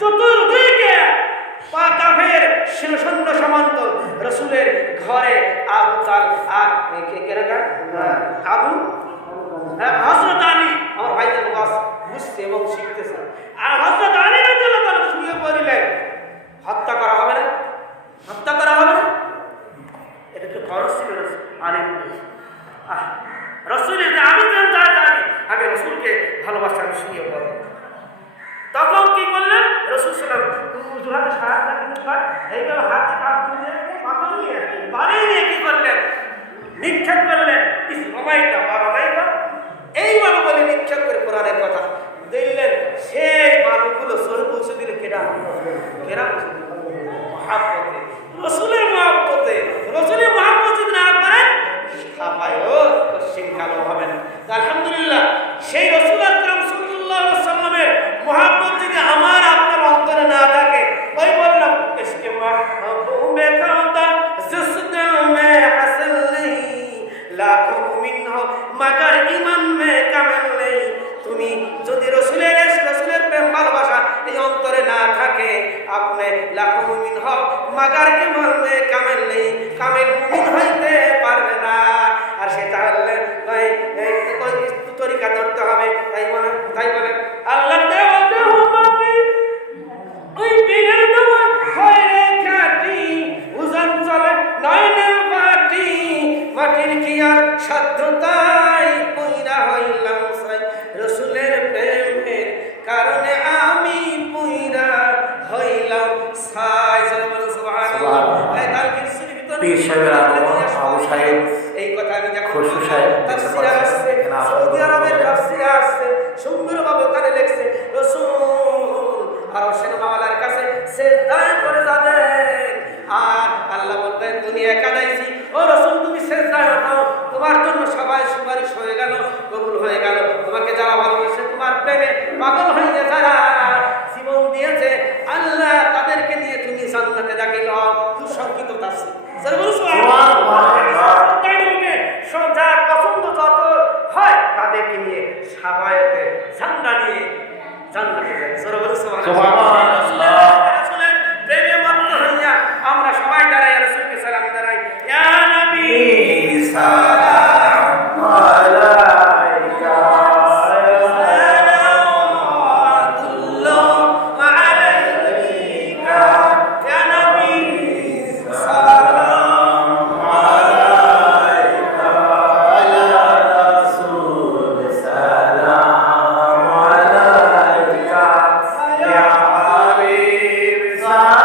চতুর্দিকে কাফের সৈন্য সামন্ত রাসূলের ঘরে আবু তাল আবু হযরত আলী আমার ভাইদের বাস বুঝতে এবং শিখতেছে। আর হযরত আলী রাদিয়াল্লাহু তাআলা শুয়ে পড়লেন, হত্যা করা হবে না, হত্যা করা হবে না, এটা তো খরচ ছিল আলী রাসূলের যে আমি জানি আমি রাসূলকে ভালোবাসি, আমি শুয়ে পড়ব। তখন কি করলেন রাসূল সাল্লাল্লাহু আলাইহি ওয়াসাল্লাম হুজুরাতে সাহায্য করতে এইভাবে হাতে কাপ দিয়ে পাথর নিয়ে পানি নিয়ে কি করলেন নিক্ষেপ করলেন, ইসমাইতা বাবাইতা এইভাবে বলে নিক্ষেপ করে কোরআনের কথা দিলেন। সেই বালুগুলো সহি পৌঁছে দিলে কেডা পৌঁছে দিল মহাব্বতে, রাসূলের মহাব্বতে, রাসূলের মহাব্বত যদি না করেন সাফায়ত কোশ্চিন কালো হবে না। আলহামদুলিল্লাহ সেই রাসূল আকরাম সাল্লাল্লাহু আলাইহি ওয়াসাল্লামের মহাব্বত যদি আমার আপনার অন্তরে না থাকে, ওই বললাম ইসকে মাহবুবে খাদা জিসদিল মে হাসিল নেই লাখো মিনহু মাগার ঈমান মে কামেল নেই। তুমি যদি রাসূলের প্রেম ভালোবাসা এই অন্তরে না থাকে, আপনি লাখো মুমিন হও মাগার ঈমান মে কামেল নেই, কামেল মুমিন হইতে পারবে না। আর সেটা হলে ভাই তরিকা ধরতে হবে। তাই বলে আল্লাহ দেওয়া দেহমাতি ওই পীরের দেওয়া হয় খাটি উজান চলে নয়নের বাটি, মাটির কি আর সাধ্য তাই পুইরা হইলাম সাই, রাসূলের প্রেমের কারণে আমি পুইরা হইলাম সাই। সুবহানাল্লাহ। পীর সাহেবের আবু সাহেব এই কথা আমি যখন খুশু সাহেব তাফসীরে আসছে, সৌদি আরবের তাফসীরে আসছে, সুন্দরভাবে ওখানে লেখছে রাসূল আরশের মাওলার কাছে সিজদায় করে যাবেন। আর আল্লাহ বলবেন দুনিয়া কাদাইছি, ও রাসূল তুমি সিজদায় ওঠো, তোমার জন্য সবাই সুপারিশ হয়ে গেল, কবুল হয়ে গেল। তোমাকে যারা ভালোবাসে, তোমার প্রেমে পাগল হয়ে যারা জীবন দিয়েছে, আল্লাহ তাদেরকে নিয়ে তুমি জান্নাতে দাখিল হও। সংক্ষিপ্ত তাফসীর যার পছন্দ যত হয় তাদেরকে নিয়ে সাফায়েতে ঝান্ডা নিয়ে জান্নাতে যাই। সুবহানাল্লাহ। রাসূলের প্রেমে মত্ত হইয়া আমরা সবাই দাঁড়াই রাসূলকে সালাম দাঁড়াই, ইয়া নবী সালাম আলাইকা Sa